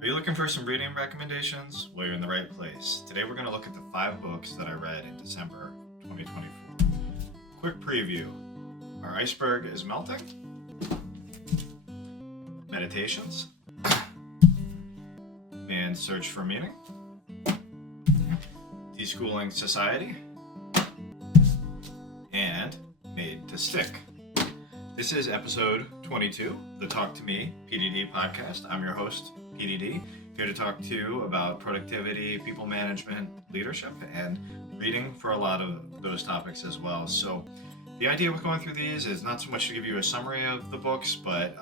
Are you looking for some reading recommendations? Well, you're in the right place. Today we're going to look at the 5 books that I read in December 2024. Quick preview. Our Iceberg Is Melting, Meditations, Man's Search for Meaning, Deschooling Society, and Made to Stick. This is episode 22, the Talk to Me PDD podcast. I'm your host, PDD, here to talk to you about productivity, people management, leadership, and reading for a lot of those topics as well. So the idea with going through these is not so much to give you a summary of the books, but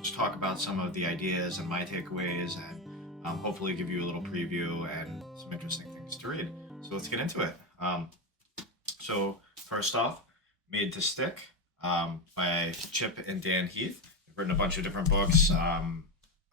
just talk about some of the ideas and my takeaways, and hopefully give you a little preview and some interesting things to read. So let's get into it. So first off, Made to Stick by Chip and Dan Heath. They've written a bunch of different books.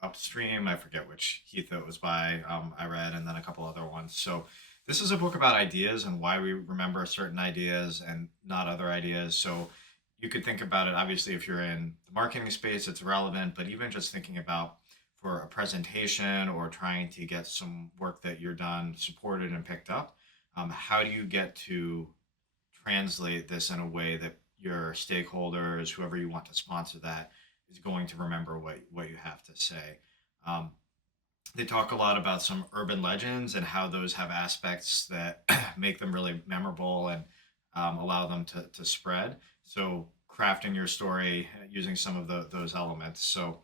Upstream, I forget which Heath it was by, I read, and then a couple other ones. So this is a book about ideas and why we remember certain ideas and not other ideas. So you could think about it, obviously, if you're in the marketing space, it's relevant, but even just thinking about for a presentation or trying to get some work that you're done supported and picked up, how do you get to translate this in a way that your stakeholders, whoever you want to sponsor that, is going to remember what you have to say. They talk a lot about some urban legends and how those have aspects that make them really memorable and allow them to spread. So crafting your story using some of those elements. So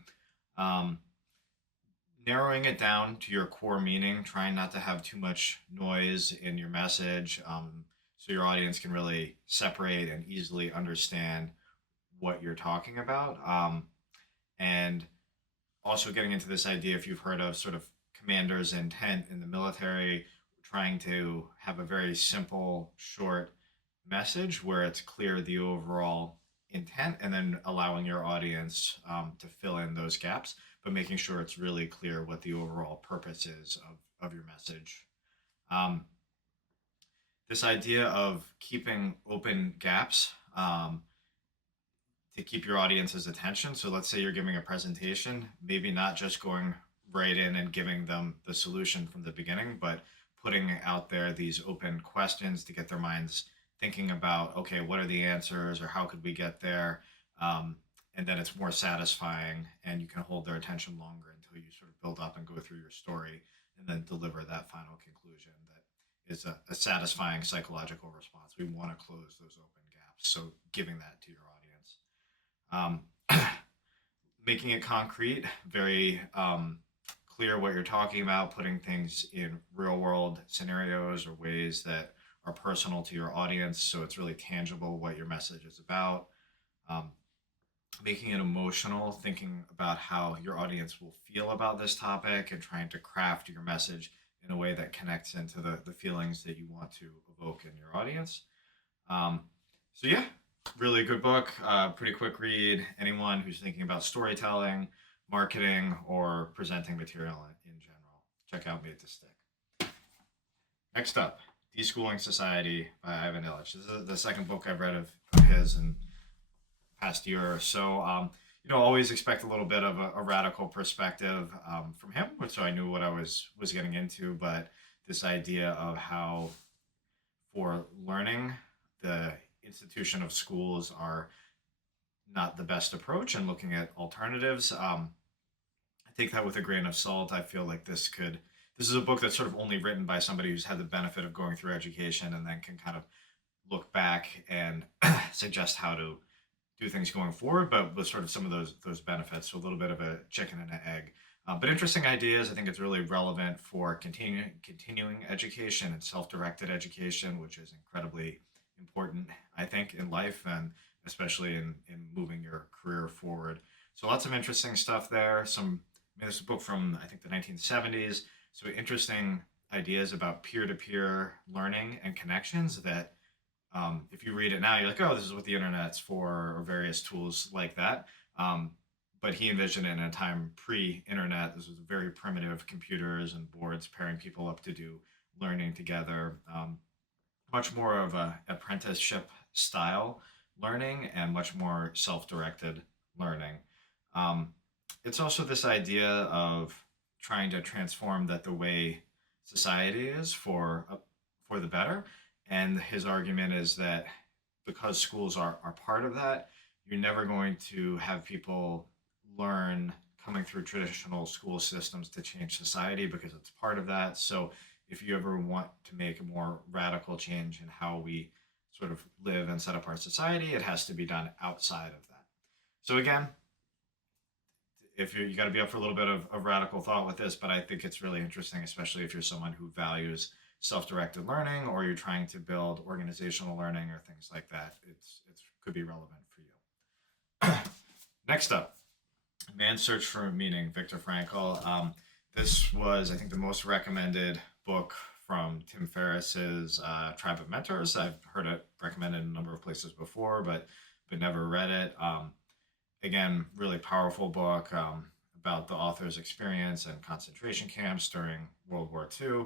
narrowing it down to your core meaning, trying not to have too much noise in your message, so your audience can really separate and easily understand what you're talking about. And also getting into this idea, if you've heard of sort of commander's intent in the military, trying to have a very simple, short message where it's clear the overall intent, and then allowing your audience to fill in those gaps, but making sure it's really clear what the overall purpose is of your message. This idea of keeping open gaps to keep your audience's attention. So let's say you're giving a presentation, maybe not just going right in and giving them the solution from the beginning, but putting out there these open questions to get their minds thinking about, okay, what are the answers, or how could we get there? And then it's more satisfying, and you can hold their attention longer until you sort of build up and go through your story and then deliver that final conclusion that is a satisfying psychological response. We want to close those open gaps. So giving that to your audience. Making it concrete, very clear what you're talking about, putting things in real world scenarios or ways that are personal to your audience, so it's really tangible what your message is about. Making it emotional, thinking about how your audience will feel about this topic and trying to craft your message in a way that connects into the feelings that you want to evoke in your audience. So yeah, really good book, pretty quick read. Anyone who's thinking about storytelling, marketing, or presenting material in general, check out Made to Stick. Next up, Deschooling Society by Ivan Illich. This is the second book I've read of his in the past year or so. Always expect a little bit of a radical perspective from him, so I knew what I was getting into. But this idea of how, for learning, the institution of schools are not the best approach, and looking at alternatives. I take that with a grain of salt. I feel like this is a book that's sort of only written by somebody who's had the benefit of going through education and then can kind of look back and suggest how to do things going forward, but with sort of some of those benefits. So a little bit of a chicken and an egg. But interesting ideas. I think it's really relevant for continuing education and self-directed education, which is incredibly important, I think, in life, and especially in moving your career forward. So lots of interesting stuff there. This is a book from, I think, the 1970s. So interesting ideas about peer-to-peer learning and connections that if you read it now, you're like, oh, this is what the internet's for, or various tools like that. But he envisioned it in a time pre-internet. This was very primitive computers and boards pairing people up to do learning together. Much more of a apprenticeship style learning and much more self-directed learning. It's also this idea of trying to transform that the way society is for the better. And his argument is that because schools are part of that, you're never going to have people learn coming through traditional school systems to change society because it's part of that. So if you ever want to make a more radical change in how we sort of live and set up our society, it has to be done outside of that. So again, if you got to be up for a little bit of radical thought with this, but I think it's really interesting, especially if you're someone who values self-directed learning or you're trying to build organizational learning or things like that. It's could be relevant for you. Next up, Man's Search for Meaning, Viktor Frankl. This was, I think, the most recommended book from Tim Ferriss's Tribe of Mentors. I've heard it recommended in a number of places before, but never read it. Again, really powerful book about the author's experience and concentration camps during World War II.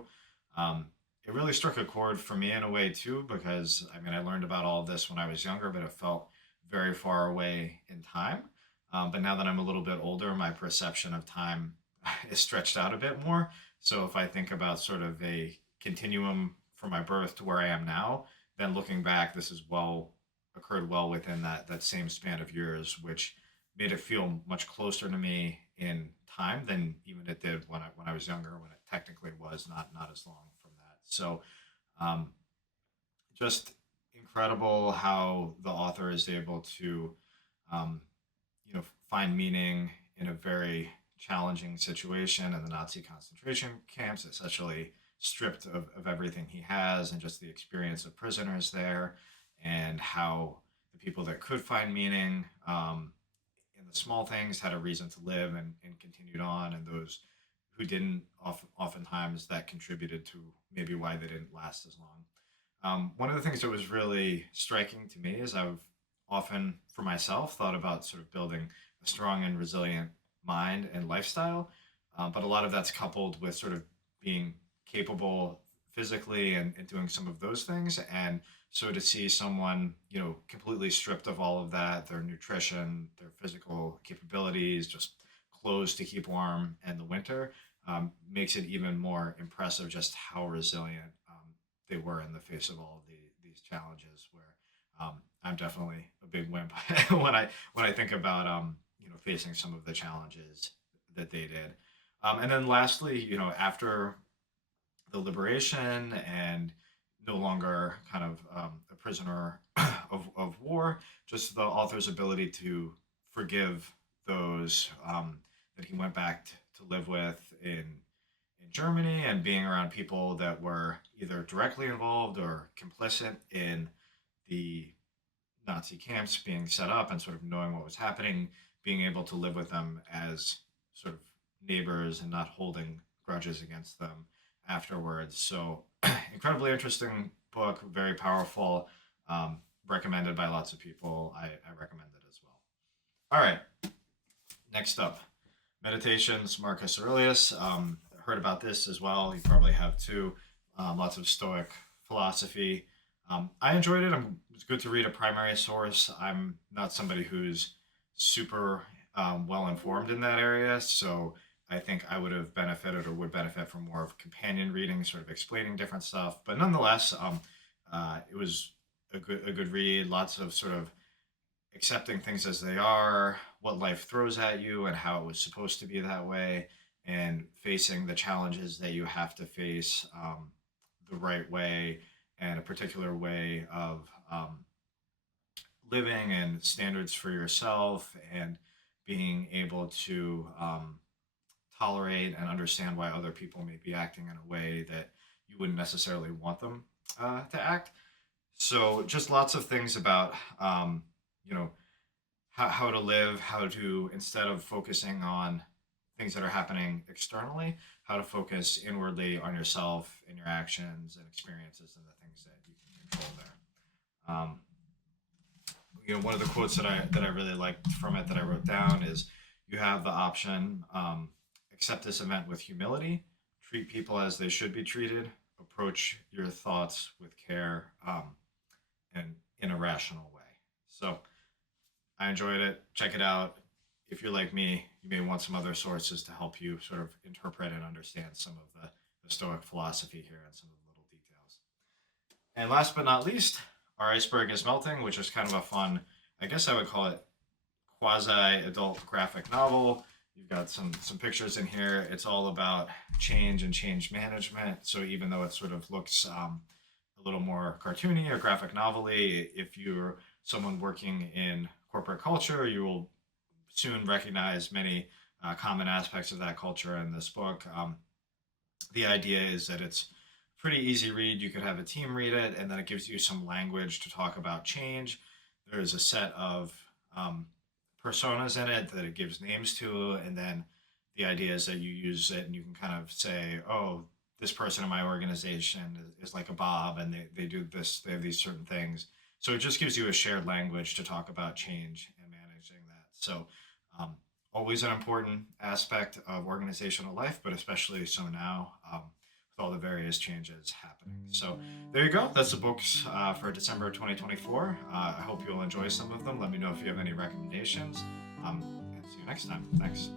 It really struck a chord for me in a way too, because I mean, I learned about all of this when I was younger, but it felt very far away in time. But now that I'm a little bit older, my perception of time is stretched out a bit more. So if I think about sort of a continuum from my birth to where I am now, then looking back, this is occurred well within that same span of years, which made it feel much closer to me in time than even it did when I was younger, when it technically was not as long from that. So um, just incredible how the author is able to um, find meaning in a very challenging situation in the Nazi concentration camps, essentially stripped of everything he has and just the experience of prisoners there, and how the people that could find meaning in the small things had a reason to live and continued on, and those who didn't, oftentimes that contributed to maybe why they didn't last as long. One of the things that was really striking to me is I've often, for myself, thought about sort of building a strong and resilient mind and lifestyle, but a lot of that's coupled with sort of being capable physically and doing some of those things. And so to see someone, completely stripped of all of that, their nutrition, their physical capabilities, just clothes to keep warm in the winter, makes it even more impressive just how resilient they were in the face of all of these challenges. Where I'm definitely a big wimp when I think about facing some of the challenges that they did. And then lastly, after the liberation and no longer kind of a prisoner of war, just the author's ability to forgive those that he went back to live with in Germany, and being around people that were either directly involved or complicit in the Nazi camps being set up, and sort of knowing what was happening, being able to live with them as sort of neighbors and not holding grudges against them afterwards. So, incredibly interesting book, very powerful, recommended by lots of people. I recommend it as well. All right, next up, Meditations, Marcus Aurelius. Heard about this as well. You probably have too. Lots of Stoic philosophy. I enjoyed it. It's good to read a primary source. I'm not somebody who's super well informed in that area, so I think I would have benefited or would benefit from more of companion reading, sort of explaining different stuff. But nonetheless, it was a good read. Lots of sort of accepting things as they are, what life throws at you, and how it was supposed to be that way, and facing the challenges that you have to face the right way, and a particular way of living and standards for yourself, and being able to tolerate and understand why other people may be acting in a way that you wouldn't necessarily want them to act. So just lots of things about you know how to live, how to, instead of focusing on things that are happening externally, how to focus inwardly on yourself and your actions and experiences and the things that you can control there. One of the quotes that I really liked from it that I wrote down is, "You have the option: accept this event with humility, treat people as they should be treated, approach your thoughts with care, and in a rational way." So I enjoyed it. Check it out if you're like me, you may want some other sources to help you sort of interpret and understand some of the Stoic philosophy here and some of the little details. And last but not least, our Iceberg Is Melting, which is kind of a fun, I guess I would call it quasi-adult graphic novel. You've got some pictures in here. It's all about change and change management. So even though it sort of looks a little more cartoony or graphic novelty, if you're someone working in corporate culture, you will soon recognize many common aspects of that culture in this book. The idea is that it's pretty easy read. You could have a team read it, and then it gives you some language to talk about change. There's a set of personas in it that it gives names to, and then the idea is that you use it and you can kind of say, oh, this person in my organization is like a Bob, and they do this, they have these certain things. So it just gives you a shared language to talk about change and managing that. So always an important aspect of organizational life, but especially so now with all the various changes happening. So there you go. That's the books for December 2024. I hope you'll enjoy some of them. Let me know if you have any recommendations. And see you next time. Thanks.